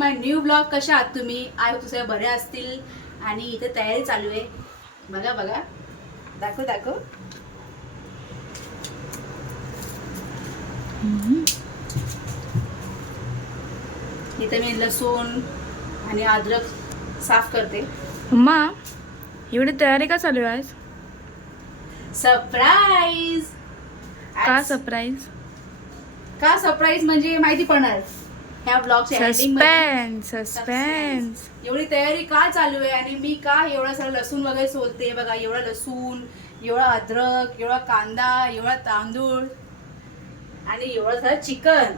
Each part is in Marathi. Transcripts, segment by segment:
माय न्यू ब्लॉग कशा आहात तुम्ही? आय होप सगळ्या बऱ्या असतील. आणि इथे तयारी चालू आहे. बघा बघा. दाखव दाखव. इथे मी लसूण आणि अद्रक साफ करते. अम्मा एवढी तयारी का चालू आहे आज? सरप्राईज का सरप्राईज का सरप्राईज म्हणजे माहिती पडणार. ह्या सस्पेन्स सस्पेन्स एवढी तयारी का चालू आहे? आणि मी का एवढा सगळं लसूण वगैरे सोलते? बघा एवढा लसूण एवढा अद्रक एवढा कांदा एवढा तांदूळ आणि एवढं सगळं चिकन.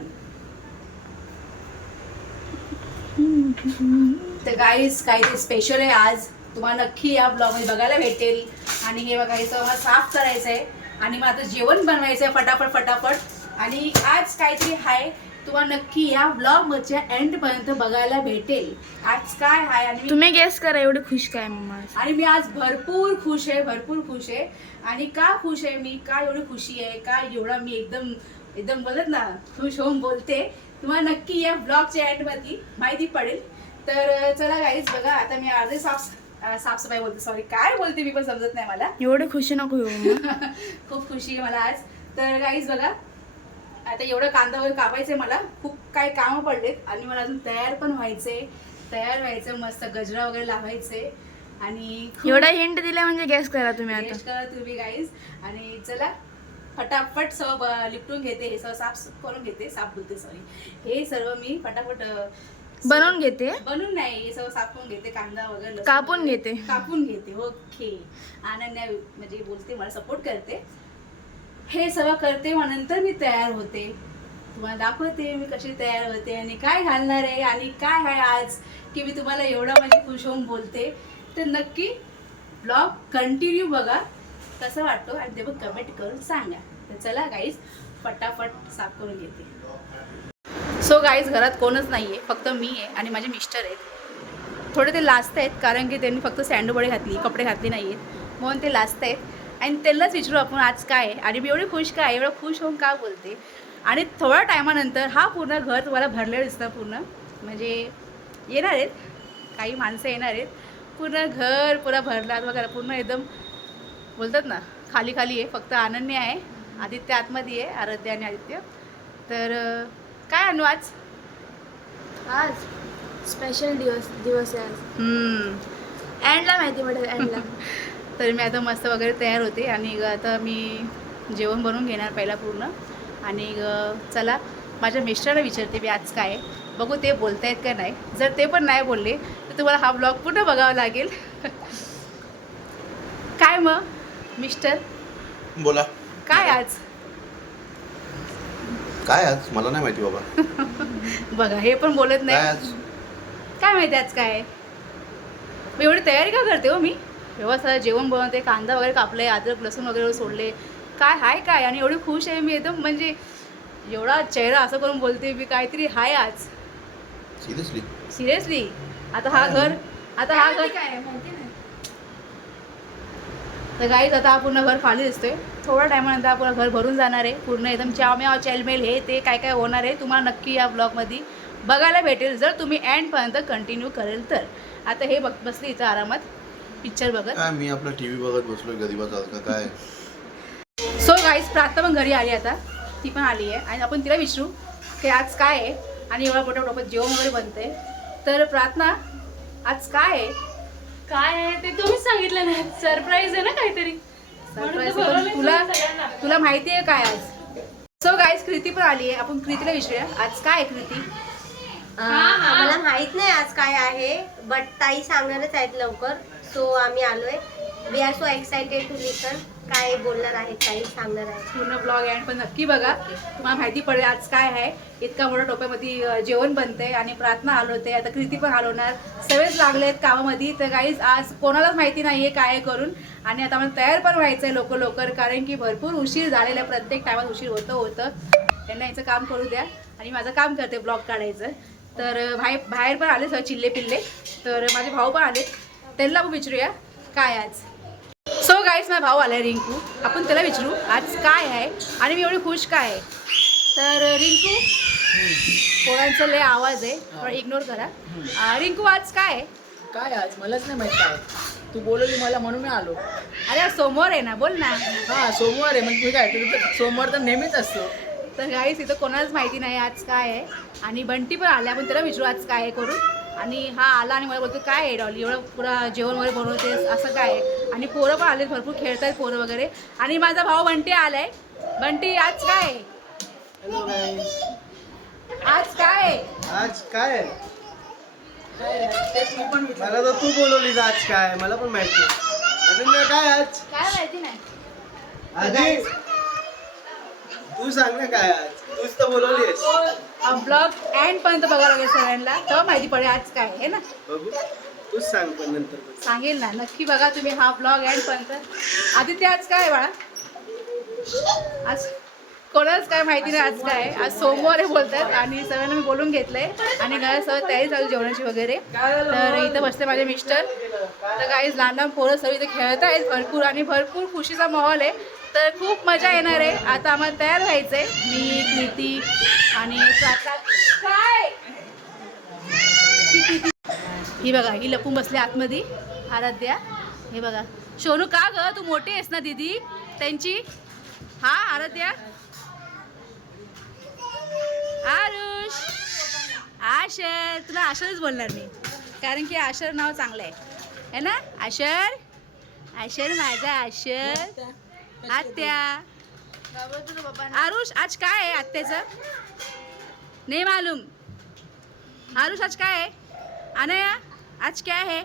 तर गाईज काहीतरी स्पेशल आहे आज. तुम्हाला नक्की या ब्लॉगमध्ये बघायला भेटेल. आणि हे बघा हे मला साफ करायचं आहे आणि मला आता जेवण बनवायचं आहे फटाफट फटाफट. आणि आज काहीतरी आहे तुम्हाला नक्की या ब्लॉग मधच्या एंड पर्यंत बघायला भेटेल. आज काय आहे आणि तुम्ही गेस करा एवढी खुश काय मम्मा? आणि मी आज भरपूर खुश आहे भरपूर खुश आहे. आणि का खुश आहे मी? का एवढी खुशी आहे? का एवढा मी एकदम एकदम बोलत ना खुश होऊन बोलते. तुम्हाला नक्की या ब्लॉगच्या एंडमध्ये माहिती पडेल. तर चला गाईज बघा आता मी अर्धे साफ साफसफाई बोलते. सॉरी काय बोलते मी पण समजत नाही मला. एवढी खुशी नको. खूप खुशी आहे मला आज. तर गाईज बघा आता एवढं कांदा वगैरे कापायचंय मला खूप काही कामं पडलेत. आणि मला अजून तयार पण व्हायचंय. तयार व्हायचं मस्त गजरा वगैरे लावायचे आणि एवढा हिंट दिला म्हणजे गेस करा तुम्ही आता. गेस करा तुम्ही गाईज आणि चला फटाफट सर्व लिपटून घेते. हे सर्व साफ करून घेते. साफ बोलते सॉरी हे सर्व मी फटाफट बनवून घेते? बनवून नाही हे सर्व साफ करून घेते. कांदा वगैरे कापून. घेते. कापून घेते. ओके. अनन्या म्हणजे बोलते मला सपोर्ट करते. हे सगळं करते मग नंतर मी तयार होते. तुम्हाला दाखवते मी कशी तयार होते आणि काय घालणार आहे आणि काय आहे आज की मी तुम्हाला एवढं म्हणजे खुश होऊन बोलते. तर नक्की ब्लॉग कंटिन्यू बघा. कसं वाटतो आणि ते पण कमेंट करून सांगा. तर चला गाईज फटाफट साफ करून घेते. सो गाईज घरात कोणच नाही आहे फक्त मी आहे आणि माझे मिस्टर आहेत. थोडे ते लाजत आहेत कारण की त्यांनी फक्त सँडोबळे घातली कपडे घातले नाही आहेत म्हणून ते लाजत आहेत आणि त्यांनाच विचारू आपण आज काय आहे? आणि मी एवढी खुश काय एवढं खुश होऊन का बोलते? आणि थोड्या टायमानंतर हा पूर्ण घर तुम्हाला भरलेलं दिसतं पूर्ण. म्हणजे येणार आहेत. काही माणसं येणार आहेत. पूर्ण घर पुरा भरला बघा पूर्ण एकदम बोलतात ना खाली खाली आहे. फक्त अनन्य आहे आदित्य आतमध्ये आहे आराध्य आणि आदित्य. तर काय आणू आज? आज स्पेशल दिवस दिवस आहे आज. एंडला माहिती पडेल एंडला तर मी आता मस्त वगैरे तयार होते आणि आता मी जेवण बनवून घेणार पहिला पूर्ण. आणि चला माझ्या मिस्टरला विचारते मी आज काय. बघू ते बोलतायत का नाही. जर ते पण नाही बोलले तर तुम्हाला हा ब्लॉग पूर्ण बघावा लागेल. काय मग मिस्टर? बोला. काय आज? काय आज? मला नाही माहिती बाबा. बघा हे पण बोलत नाही. काय माहिती आज काय एवढी तयारी का करते हो मी? व्यवस्थित जेवण बनवते कांदा वगैरे कापले अद्रक लसूण वगैरे सोडले. काय हाय काय? आणि एवढी खुश आहे मी एकदम म्हणजे एवढा चेहरा असं करून बोलते मी काहीतरी हाय आज. सिरियसली सिरियसली आता हा घर आता हा घर काय तर गाईच आता हा पूर्ण घर खाली दिसतोय. थोड्या टायमानंतर हा पूर्ण घर भरून जाणार आहे. पूर्ण एकदम चावम्याव चेलमेल हे ते काय काय होणार आहे तुम्हाला नक्की या ब्लॉगमध्ये बघायला भेटेल. जर तुम्ही एंडपर्यंत कंटिन्यू करेल तर. आता हे बघ बसले इथं आरामात. पिक्चर बघत. काय मी आपला टीव्ही बघत बसलोय गरीबाचा का काय? सो गाईज प्रार्थना पण घरी आली आता. ती पण आली आहे. आणि आपण तिला विचारू की आज काय आहे आणि एवढा मोठ्या डोक्यात जेवण वगैरे बनतंय. तर प्रार्थना आज काय आहे? काय आहे ते तुम्हीच सांगितलं ना. सरप्राईज आहे ना काहीतरी. पण तुला तुला माहिती आहे काय आज? सो गाईज कृती पण आली आहे. आपण कृतीला विचारूया. आज काय आहे कृती? आम्हाला माहीत नाही आज काय आहे बट ताई सांगणारच आहेत लवकर. सो आम्ही आलोय. We are so excited to listen काय बोलणार आहेत काही सांगणार आहेत. पूर्ण ब्लॉग एंड पण नक्की बघा. तुम्हाला माहिती पडेल आज काय आहे. इतका मोठ्या टोप्यामध्ये जेवण बनतंय आणि प्रार्थना हलवते आता कृती पण हलवणार सगळेच लागले आहेत कामामध्ये. तर काहीच आज कोणालाच माहिती नाही आहे काय करून. आणि आता मला तयार पण व्हायचं आहे लवकर लवकर कारण की भरपूर उशीर झालेला आहे. प्रत्येक टायमात उशीर होतं होतं. त्यांना याचं काम करू द्या. आणि माझं काम करते ब्लॉग काढायचं. तर अं, बाहेर बाहेर पण आले सर चिल्ले पिल्ले तर माझे भाऊ पण आलेत. त्यांना विचारूया काय आज? सो गाईस माझा भाऊ आलाय रिंकू. आपण त्याला विचारू आज काय आहे आणि मी एवढी खुश काय आहे? तर रिंकू पोरांचा लय आवाज आहे थोडा इग्नोर करा. अं, रिंकू आज काय आहे? काय आज? मलाच नाही माहीत काय. तू बोलवली मला म्हणून मी आलो. अरे आज सोमवार आहे ना बोल ना. हा सोमवार आहे. मग मी काय तुझं तर सोमवार तर नेहमीच असतो. तर गाईस इथं कोणालाच माहिती नाही आज काय आहे. आणि बंटी पण आल्या पण त्याला विचारू आज काय आहे करून? आणि हा आला आणि मला बोलतो काय आहे डॉली? एवढं पुरा जेवण वगैरे बनवतेस असं काय आहे? आणि पोरं पण आले भरपूर खेळतात पोरं वगैरे. आणि माझा भाऊ बंटी आलाय. बंटी आज काय आज काय आज काय? मला तर तू बोलवलीस आज काय मला पण माहीत अनन्या काय आज? काय माहिती नाही. आधी तू सांग ना काय आज. तूच तर बोलवलीस. ब्लॉग एंड पर्यंत बघायला लागेल सगळ्यांना. तेव्हा माहिती पडेल आज काय आहे ना? बघू. तूच सांग पण नंतर. पण. सांगेल ना. नक्की बघा तुम्ही हा ब्लॉग एंड पर्यंत. आदित्य आज काय आहे बाळा? आज कोणालाच काय माहिती नाही आज काय. आज सोमवार आहे बोलतात आणि सगळ्यांना मी बोलून घेतलंय. आणि घरात सगळं तयारी चालू जेवणाची वगैरे. तर इथं बसले माझे मिस्टर तर काही लहान लहान पोरं सगळी इथे खेळत आहेत भरपूर आणि भरपूर खुशीचा माहोल आहे. तर खूप मजा येणार आहे. आता आम्हाला तयार व्हायचं आहे मी नीती आणि काय? ही बघा ही लपून बसली आतमध्ये. आराध्या. हे बघा. सोनू का ग? तू मोठी आहेस ना दीदी? त्यांची? हा आराध्या? आरुष? आशर. तुला आशरच बोलणार मी. कारण की आशर नाव चांगलं आहे. है ना? आशर? आशर माझा आशर. आत्या. आरुष आज काय आहे आत्याचं? नाही मालूम. आरुष आज काय आहे? अनया आज काय आहे?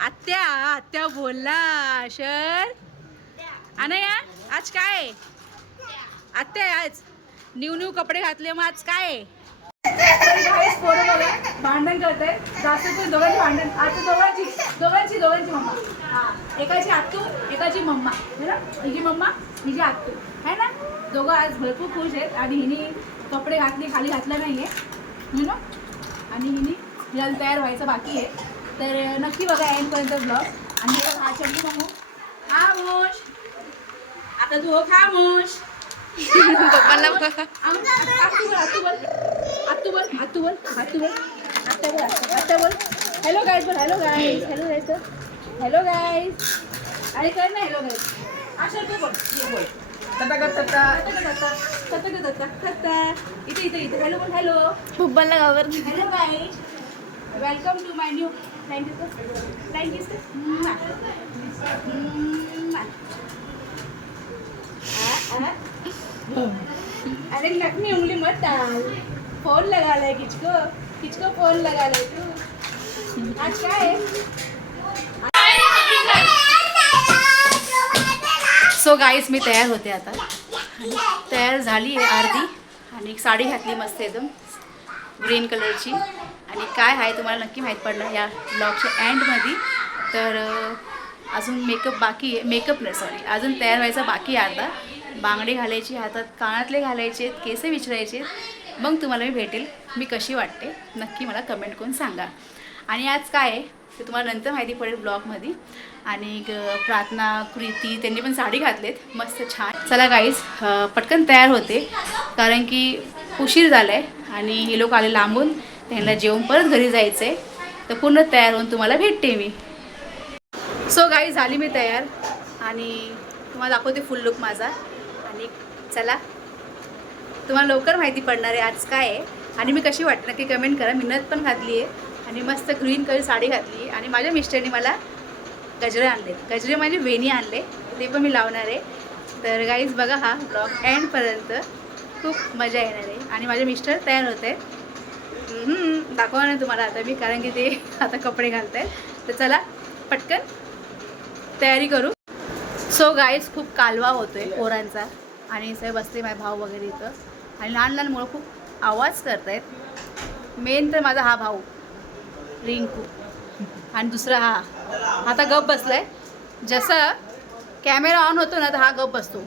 आत्या आत्या बोलला शर. अनया आज काय आहे? आत्या आज न्यू न्यू कपडे घातले मग आज काय आहे? पोरं बघा भांडण करते जास्त दोघांची भांडण. आता दोघांची दोघांची दोघांची मम्मा. हा एकाची आत्तू एकाची मम्मा. है ना? हिची मम्मा हिची आत्तू. है ना? दोघं आज भरपूर खुश आहेत आणि हिने कपडे घातले खाली घातला नाही आहे नो? आणि हिने हिला तयार व्हायचं बाकी आहे. तर नक्की बघा एंडपर्यंत ब्लॉग आणि हे बघा हा खामोश आता तू खामोश पप्पांना आत्तू बोल आत्तू बोल आत्तू बोल आत्तू बोल. आत्तू बोल आत्ता बोल. आत्ता आत्ता बोल. हॅलो गाईज बोल hello guys hello guys hello guys अरे कर ना हॅलो गाईज आशा तू बोल. बोल. इथे इथे इथे. हॅलो बोल हॅलो फुब्बाला गावर hello guys welcome to my new thank you sir thank you sir अरे लक्ष्मी उंगली मत डाल. फोन लगा ले किचको किसको फोन लगा ले तू। आज काय आहे सो गाईस मी तयार होते आता. आणि तयार झाली आहे अर्धी आणि एक साडी घातली मस्त एकदम ग्रीन कलरची आणि काय आहे तुम्हाला नक्की माहीत पडलं या ब्लॉगच्या एंडमध्ये तर अजून मेकअप बाकी आहे. मेकअप नाही सॉरी अजून तयार व्हायचा बाकी आहे आता. बांगडे घालायची हातात कानातले घालायचे केसे विचारायचे. मग तुम्हाला मी भेटेल. मी कशी वाटते? नक्की मला कमेंट करून सांगा. आणि आज काय आहे? ते तुम्हाला नंतर माहिती पडेल ब्लॉगमध्ये. आणि प्रार्थना कृती त्यांनी पण साडी घातलेत. मस्त छान. चला गाईज पटकन तयार होते. कारण की उशीर झाला आहे आणि हे लोक आले लांबून. त्यांना जेवून परत घरी जायचं आहे तर पूर्ण तयार होऊन तुम्हाला भेटते मी. सो गाई झाली मी तयार. आणि तुम्हाला दाखवते फुल लुक माझा. आणि चला तुम्हाला लवकर माहिती पडणार आहे आज काय आहे. आणि मी कशी वाटणार की कमेंट करा. मी नथ पण घातली आहे. आणि मस्त ग्रीन कलर साडी घातली आणि माझ्या मिस्टरने मला गजरे आणले. गजरे म्हणजे वेणी आणले. ते पण मी लावणार आहे. तर गाईज बघा हा ब्लॉग एंडपर्यंत खूप मजा येणार आहे. आणि माझे मिस्टर तयार होत आहेत. दाखवा ना तुम्हाला आता मी. कारण की ते आता कपडे घालत आहेत. तर चला पटकन तयारी करू. सो गाईज खूप कालवा होतोय पोरांचा. आणि सगळे बसले माझे भाऊ वगैरे इथं. आणि लहान लहान मुलं खूप आवाज करत आहेत मेन तर माझा हा भाऊ रिंकू. आणि दुसरा हा. आता गप बसला आहे जसं कॅमेरा ऑन होतो ना तर हा गप बसतो.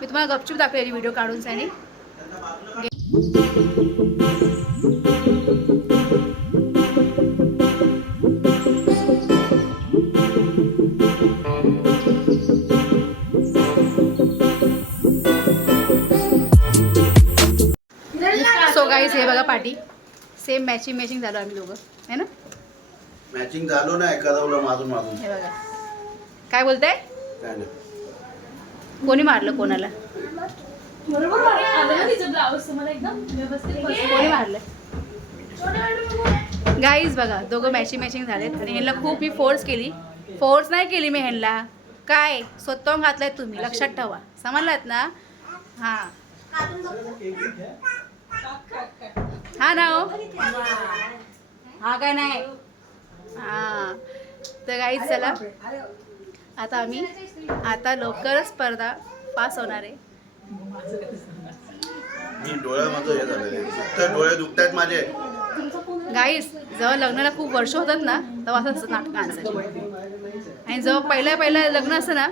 मी तुम्हाला गपचूप दाखवलेली व्हिडिओ काढून आणि बघा पाठी सेम मॅचिंग मॅचिंग झालो आम्ही दोघं. है ना? मॅचिंग झालो ना एखादा उला मारून मारून. हे बघा. काय बोलताय? कोणी मारलं कोणाला? बरोबर आलं ना तिचं ब्लाऊज तुम्हाला एकदम? व्यवस्थित बसलं. कोणी मारलं गाईज बघा दोघं मॅचिंग मॅचिंग झालेत. आणि ह्यांना खूप मी फोर्स केली. फोर्स नाही केली मी ह्यांना. काय? स्वतःहून घातलाय तुम्ही. लक्षात ठेवा. समजलात ना? हां. हा ना हो. हा काय नाही? हा. तर गाईज चला. आता आम्ही आता लवकरच स्पर्धा पास होणार आहे. हे गाईस जेव्हा लग्नाला खूप वर्ष होतात ना तेव्हा असं असतं नाटकांचं आणि जेव्हा पहिल्या पहिलं लग्न असतं ना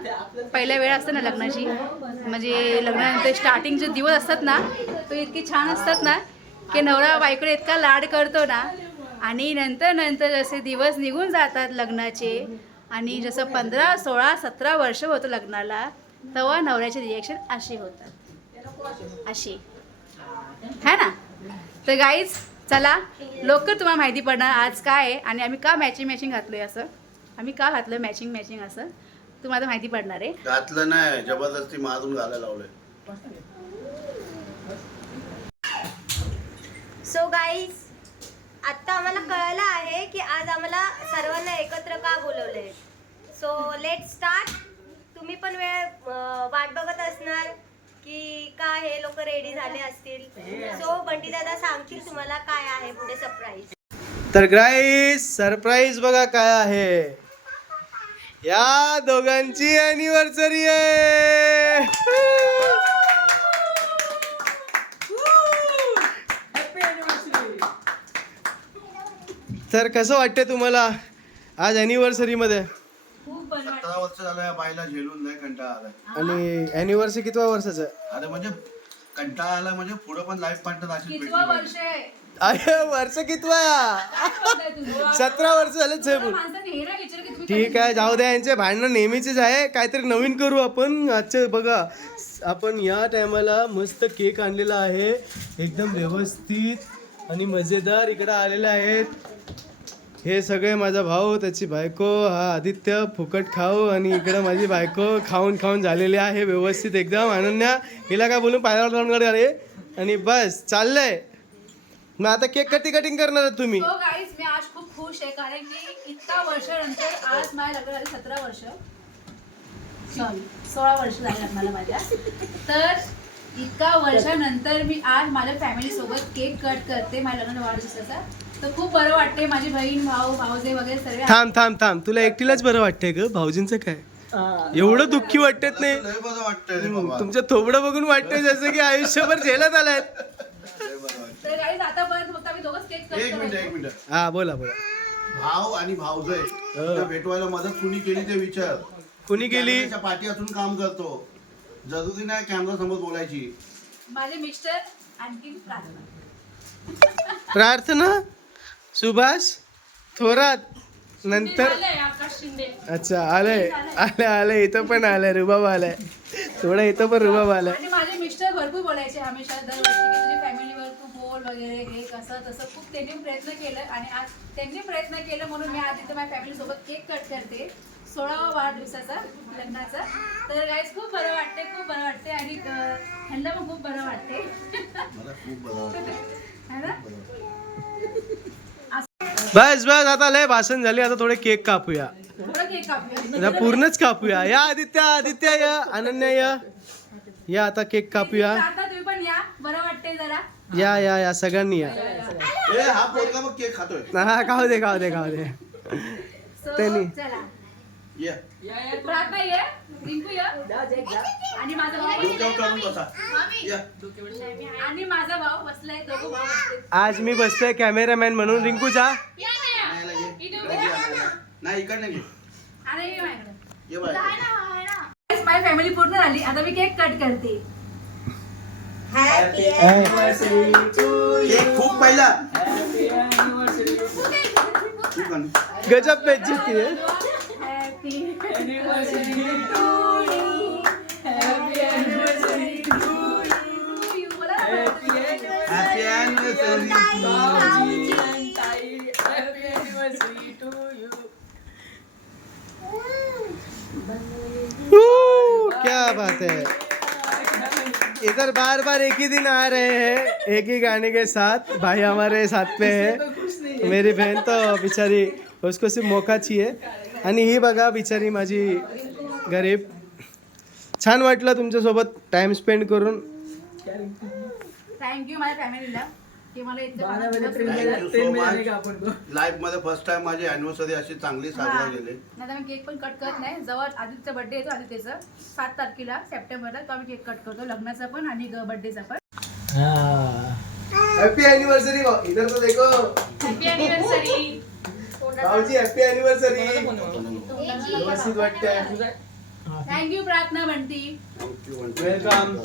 पहिल्या वेळ असते ना लग्नाची म्हणजे लग्नानंतर स्टार्टिंग जे दिवस असतात ना तो इतकी छान असतात ना की नवरा बायकडे इतका लाड करतो ना आणि नंतर नंतर जसे दिवस निघून जातात लग्नाचे आणि जसं पंधरा सोळा सतरा वर्ष होतं लग्नाला तेव्हा नवऱ्याचे रिएक्शन असे होतात. अशी है ना? तर गाईज चला लवकर तुम्हाला माहिती पडणार आज काय आहे आणि आम्ही का मॅचिंग मॅचिंग घातलोय असं. आम्ही का घातलं मॅचिंग मॅचिंग असं? तुम्हाला माहिती पडणार आहे. घातलं नाही जबरदस्ती मारून घालायला लावलंय. सो गाईज आत्ता आम्हाला कळलं आहे की आज आम्हाला सर्वांना एकत्र का बोलवलंय? सो लेट स्टार्ट तुम्ही पण वेळ वाट बघत असणार की का हे लोक रेडी झाले असतील? सो बंटी दादा सांगतील तुम्हाला काय आहे पुढे सरप्राईज तर ग्राईस सरप्राईज बघा काय आहे. या दोघांची अॅनिव्हर्सरी आहे. तर कसं वाटतंय तुम्हाला आज अॅनिव्हर्सरी मध्ये? सतरा वर्ष झालं या बाईला झेलून नाही कंटाळा आलाय. आणि अॅनिव्हर्सरी कितव्या वर्षाचं आहे? अरे म्हणजे कंटाळा आला म्हणजे पुढे पण लाईफ पार्टनर अशीच भेटली कितवा पाहिजे. वर्ष अरे वर्ष कितवा? सतरा वर्ष झाले झेपून ठीक आहे जाऊ द्या यांचे. भांडणं नेहमीचेच आहे. काहीतरी नवीन करू आपण. आजचे बघा आपण या टायमाला मस्त केक आणलेला आहे. एकदम व्यवस्थित आणि मजेदार इकडं आलेले आहेत. हे सगळे माझा भाऊ त्याची बायको हा आदित्य फुकट खाऊ आणि इकडं माझी बायको खाऊन खाऊन झालेली आहे. व्यवस्थित एकदम अनन्या. हिला काय बोलून पायला अरे आणि बस चाललंय. मग आता केक कटी कटिंग करणार आहात तुम्ही. हो गाईज मी आज खूप खुश आहे कारण की इतका वर्षानंतर आज माझ्या लग्न झाले सतरा वर्ष. सॉरी सोळा वर्ष झाले लग्नाला माझ्या. तर इतका वर्षानंतर मी आज माझ्या फॅमिली सोबत केक कट करते माझ्या लग्न वाढदिवसाचा तर खूप बरं वाटते माझी बहीण भाऊ भाऊजे वगैरे सर्व थांब थांब थांब. तुला एकटीलाच बरं वाटतंय ग? भाऊजींचं काय? एवढं दुःखी वाटत नाही. लय बरं वाटतंय रे बाबा. तुमच्या थोबडं बघून वाटतंय जसं की आयुष्यभर झेलत आलाय लय बरं वाटतंय. तर गाईज आतापर्यंत फक्त आम्ही दोघंच केक कट एक मिनिट एक मिनिट. हा बोला बोला. भाव आणि भावजय त्या भेटवायला मदत कुणी केली ते विचार. कुणी केली? कॅमेऱ्याच्या पाठी असून काम करतो. जरुरी नाही कॅमेरा समोर बोलायची. माझे मिस्टर आणखी प्रार्थना. प्रार्थना? सुभाष? थोरात? नंतर? आलंय आकाश शिंदे. अच्छा आलंय आलंय आलंय इथं पण आलंय रुबाब आलाय थोडा इथं पण रुबाब आलाय आणि माझे मिस्टर भरपूर बोलायचे हमेशा दरवर्षी की फॅमिलीवर तू बोल वगैरे हे कसं तसं खूप त्यांनी प्रयत्न केलं आणि आज त्यांनी प्रयत्न केलं म्हणून मी आज इथं माझ्या फॅमिली सोबत केक कट करते. सोळावा वाढदिवसाचा लग्नाचा. तर गाईज खूप बरं वाटते खूप बरं वाटते आणि ह्यांना पण खूप बरं वाटते मला खूप बरं वाटतं ना? बस बस आता लय भाषण झाली आता थोडे केक कापूया. थोडं केक कापूया. पूर्णच कापूया. या आदित्य आदित्य या अनन्या या. या आता केक कापूया. पण या. बरं वाटते जरा. या या या सगळ्यांनी या. ए हा पोरगा बघ केक खातोय. हा खाऊ दे खाऊ दे खाऊ दे. So, त्यांनी. चला. ये. प्रार्थना ये रिंकू ये. आणि माझा भाऊ डोक्यावर चढून बसा. या. आणि माझा भाऊ बसलाय. दोघं भाऊ बसले आज मी बसतोय कॅमेरामॅन म्हणून. रिंकू जा. नाही, नाही, ये. इकडे ये, नाही, नाही. नाही इकडे घे आणि ये माझ्याकडे. ये बाय माझी फॅमिली पूर्ण झाली. आता मी केक कट करते. Happy anniversary to you. एक फूक पहिला. Happy anniversary. गजब बेइज्जती है. Happy anniversary to you. Happy anniversary to you. Happy anniversary to you. Happy anniversary to you. क्या बात है इधर बार बार एक ही दिन आ रहे हैं एक ही गाने के साथ। भाई हमारे साथ पे है। मेरी बहन तो बिचारी उसको सिर्फ मौका चाहिए। आणि ही बघा बिचारी माझी गरीब। छान वाटलं तुमच्यासोबत टाइम स्पेंड करून. थँक्यू माझ्या फॅमिलीला की मला बारा बजे इतकं ट्रेन Thank में you so ट्रेन में much. जाने का अपन को लाईफमध्ये फर्स्ट टाइम माझी अॅनिव्हर्सरी अशी चांगली साजरा गेली नाही तर मी केक पण कट करत नाही. जवळ आदित्यचा बर्थडे येतो आदित्यचा. सात तारखेला सप्टेंबरला तो आम्ही केक कट करतो लग्नाचा पण आणि बर्थडेचा पण. हॅपी अॅनिव्हर्सरी इधर तो देखो. हॅपी अॅनिव्हर्सरी भाऊजी हॅपी अॅनिव्हर्सरी व्यवस्थित वाटतंय. थँक्यू प्रार्थना थँक्यू वेलकम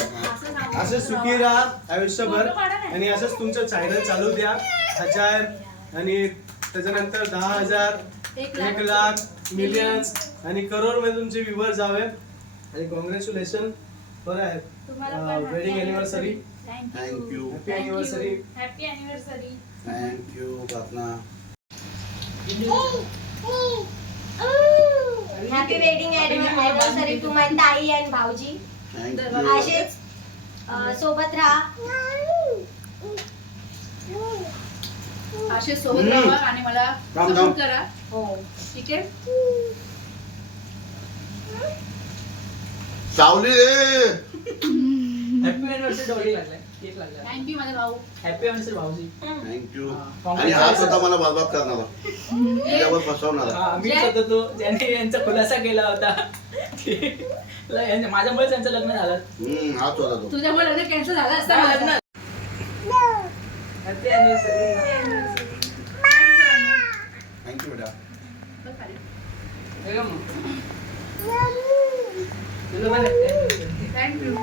असं सुखी राहा आयुष्यभर. आणि असंच तुमचं चॅनल चालू द्या. हजार आणि त्याच्यानंतर दहा हजार एक एक लाख. मिलियन्स आणि करोडमध्ये तुमचे व्ह्युअर जावे. आणि कॉंग्रॅच्युलेशन बरं आहे. Wedding anniversary thank you happy anniversary happy anniversary thank you Prarthana happy wedding anniversary to my ताई अँड भाऊजी असेच सोबत राहा असे सोबत. राहा आणि मला सपोर्ट. करा. हो. ठीक आहे? सावली रे हॅपी अॅनिव्हर्सरी केक लागलाय. थँक्यू माझा भाऊ. हॅपी अॅनिव्हर्सरी भाऊजी. Thank you. आणि हाच होता मला बरबाद करणारा. तुझ्यावर फसवणारा हा, मीच होतो तो ज्याने यांचा खुलासा केला होता. की ला- यांच्या- माझ्यामुळेच त्यांचं लग्न झालं. हम्म हाच होता तो. तुझ्यामुळे लग्न कॅन्सल झालं असतं अॅनिव्हर्सरी थँक्यू बेटा. थँक्यू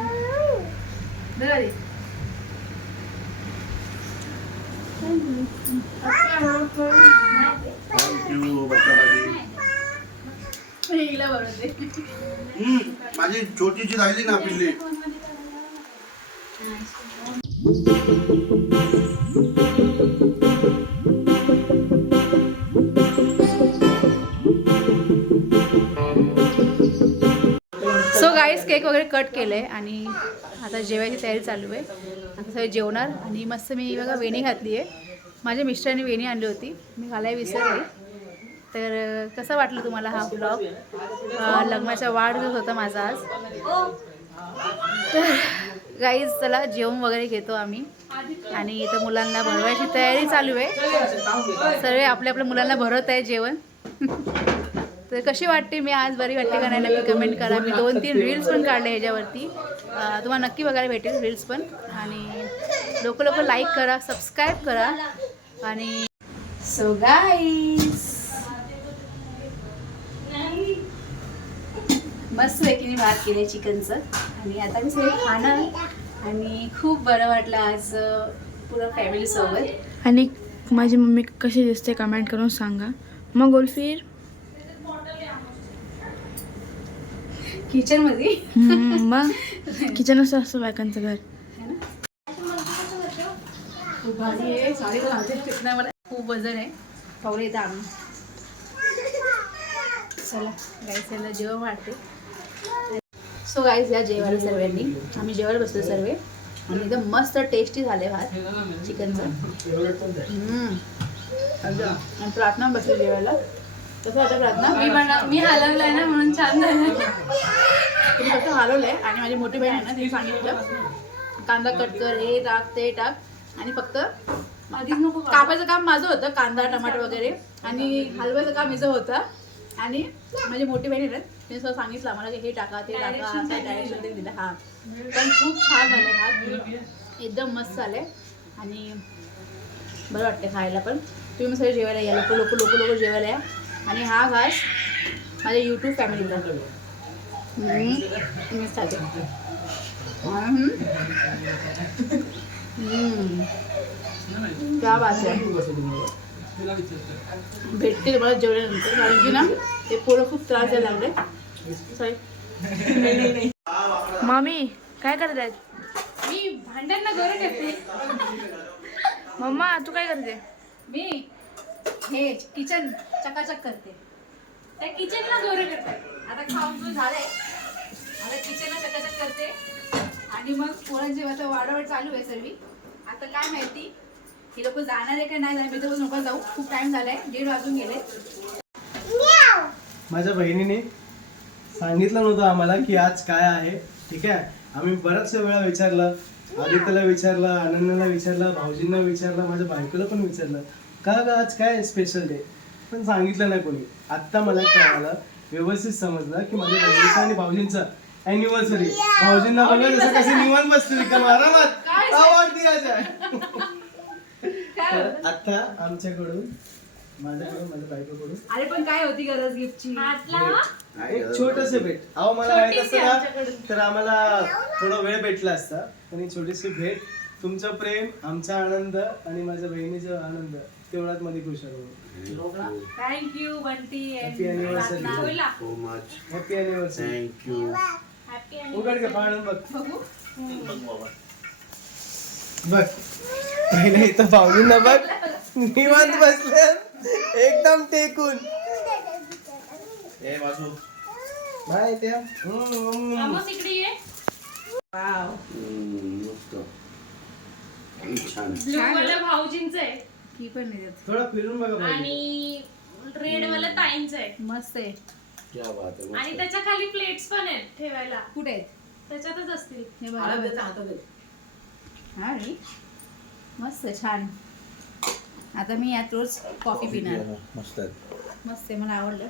धर आधी. बच्चा माझी माझी छोटीची राहिली ना पिल्ली सो गाईस केक वगैरे कट केलंय आणि आता जेवायची तयारी चालू आहे आता सगळे जेवणार. आणि मस्त मी बघा वेणी घातली आहे. माझ्या मिस्टरांनी वेणी आणली होती. मी घालाय विसरले. तर कसं वाटलं तुम्हाला हा ब्लॉग लग्नाचा वाढदिवस होता माझा आज. तर गाईज चला जेवण वगैरे घेतो आम्ही. आणि इथं मुलांना भरवायची तयारी चालू आहे. सर्व आपल्या आपल्या मुलांना भरवत आहे जेवण. तर कशी वाटते? मी आज बरी वाटते का नाही? नक्की कमेंट करा. मी दोन तीन रील्स पण काढले ह्याच्यावरती तुम्हाला नक्की बघायला भेटेल रील्स पण. आणि लोक लोक लाईक करा सबस्क्राईब करा. आणि सो गाईस मस्त वेकीने भात केले चिकनचं. आणि आता मी सगळे खाणार. आणि खूप बरं वाटलं आज पुरा फॅमिलीसोबत आणि माझी मम्मी कशी दिसते कमेंट करून सांगा. मग गोलफीर किचनमध्ये मग? किचन असं असतं बायकांचं घर. खूप वजन आहे. पावलं येतं आणून चला गाईस याला जेवण वाढते. सो गाईज या जेवायला सर्वांनी आम्ही जेवायला बसलो सर्व. आणि एकदम मस्त टेस्टी झाले भात. चिकनचं. आणि प्रार्थना बसली जेवायला. प्रार्थना मी म्हणा मी हलवलंय ना म्हणून छान झालं. तुम्ही फक्त हलवलंय आणि माझी मोठी बहीण आहे ना तिने सांगितलं. कांदा कट कर हे टाक ते टाक. आणि फक्त कापायचं काम माझं होतं कांदा टमाटर वगैरे. आणि हलवायचं काम हिचं होतं. आणि माझी मोठी बहीण आहे ना तिने सगळं सांगितलं मला की हे टाका ते टाका असं डायरेक्शन ते दिलं हां. पण खूप छान झालं भात एकदम मस्त झाले आणि बरं वाटते खायला पण. तुम्ही सगळे जेवायला या. लोक लोक लोक लोक जेवायला या. आणि हा घास माझ्या यूट्यूब फॅमिलीला मीच खाते हम्म. हम्म. क्या बात आहे. भेटते तुम्हाला जेवल्यानंतर. कारण की ना ते पोरं खूप त्रास द्यायला लागले. सॉरी मामी काय करतायत? मी भांड्यांना गरज येते मम्मा तू काय करते? मी हे किचन चकाचक करते. त्या किचनला जोरे करतात आता खाऊन पिऊन झालंय. आता किचनला चकाचक करते. आणि मग पोरांची आता वाढवड चालू आहे सर्वी आता काय माहिती? ही लोक जाणार आहे का नाही जाणार मी तर नको जाऊ. खूप टाइम झालाय. दीड वाजून गेले. माझ्या बहिणीने सांगितलं नव्हतं आम्हाला की आज काय आहे. ठीक आहे? आम्ही बऱ्याचशा वेळा विचारलं आदित्यला विचारलं अनन्याला विचारलं भाऊजींना विचारलं माझ्या बायकोला पण विचारलं. का ग आज काय स्पेशल डे पण सांगितलं नाही कोणी. आत्ता मला कळालं व्यवस्थित समजलं की माझ्या बहिणीचा आणि भाऊजींचा अॅनिव्हर्सरी भाऊजींना बघा जसं कसे निवांत बसले का आरामात. तर आता आमच्याकडून माझ्याकडून माझ्या बायकोकडून अरे पण काय होती गरज गिफ्टची? एक छोटस भेट. अहो मला माहीत असतं ना. तर आम्हाला थोडा वेळ भेटला असता. पण ही छोटीशी भेट तुमचं प्रेम आमचा आनंद आणि माझ्या बहिणीचा आनंद. तेवढ्यात मध्ये खुश आहो thank you Bunty Happy anniversary. बोला. So much happy anniversary thank you उघड का पाहणं बघ. बघू? बघ पहिले इथं पाहुणींना बघ. निवांत बसले. एकदम टेकून. ए नाही त्या हम्म. आमोस इकडे ये. वाव मस्त. छान. ब्लू भाऊजींचं आहे. की पण नाही देत. थोडं फिरून बघा. आणि रेड वाला ताईंचं आहे. मस्त आहे. क्या बात आहे आणि मस्त त्याच्याखाली प्लेट्स पण आहेत ठेवायला. कुठे आहेत? त्याच्यातच असतील. हे बघा. हा रे. मस्त छान. आता मी यात रोज कॉफी पिणार. मस्त आहे. मस्त आहे मला आवडलं.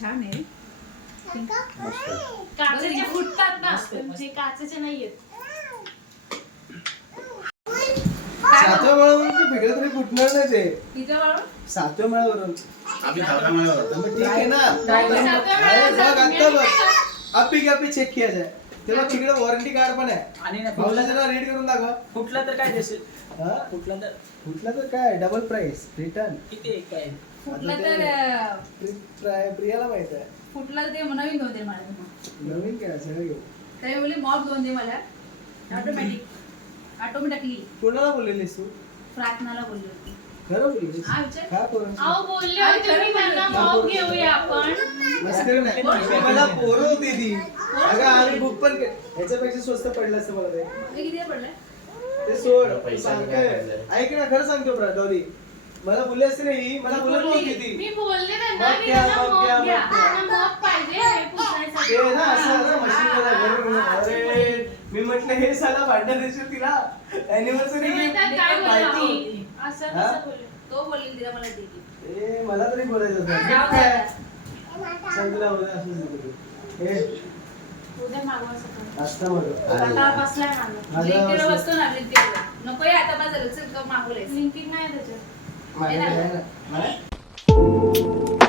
छान आहे. मस्त आहे. काचेचे फुटतात ना म्हणजे काचेचे नाहीयेत. सातव्या माळावरून ते तरी फुटणार नाही ते. बरोबर सातव्या माळावरून. आम्ही दहाव्या माळ्यावर होतो. मग ठीक आहे ना. सातव्या अरे बघ आता बघ की चेक किया जाय. तेव्हा तिकडे वॉरंटी कार्ड पण आहे. आणि ना भाऊला फुटला जरा रेड करून दाखवा. फुटला तर काय देशील हा? फुटला तर फुटला तर काय? डबल प्राइस रिटर्न किती आहे काय? फुटलं तर अं, प्रियाला माहीत आहे. फुटलं तर ते नवीन घेऊन दे मला. नवीन काय? सगळं घेऊ. तरी बोलले मॉप घेऊन दे मला. ऑटोमॅटिक ऑटोमॅटिकली कोणाला बोललेलीस तू? प्रार्थनाला बोलली होती. खरं बोललीस? हा विचार. काय पोरं? अहो बोलले होते मी त्यांना मॉप घेऊया आपण. मस्करी नाही. मला पोरं होती ती. अगं आम्ही बुक पण के- ह्याच्यापेक्षा स्वस्त पडलं असतं मला ते. हे किती पडलं ते सोड. पैसा सांगतोय. काय पडलंय? ऐक ना खरं सांगतो प्रदौरी मला बोलली असते ना ही मला बोलत नव्हती ती. मी बोलले त्यांना मग की घ्या, त्यांना मग मॉप घ्या, घ्या. मग घ्या. त्यांना मॉप पाहिजे हे पुसायसाठी. ते ना असं ना मशीन अरे मी म्हटलं हे साला भांडण देशील तिला अॅनिव्हर्सरी? असं हा? कसं बोलले तो बोलली तिला मला दे. ए मला तरी बोलायचं होतं काय आता. सांगितलं उद्या असंच देतो तू. ए उद्या मागवा आता बसलाय. बसतो ना नको आता चल लिंकिंग नाही त्याच्यात माझ्याकडे आहे ना. नाही?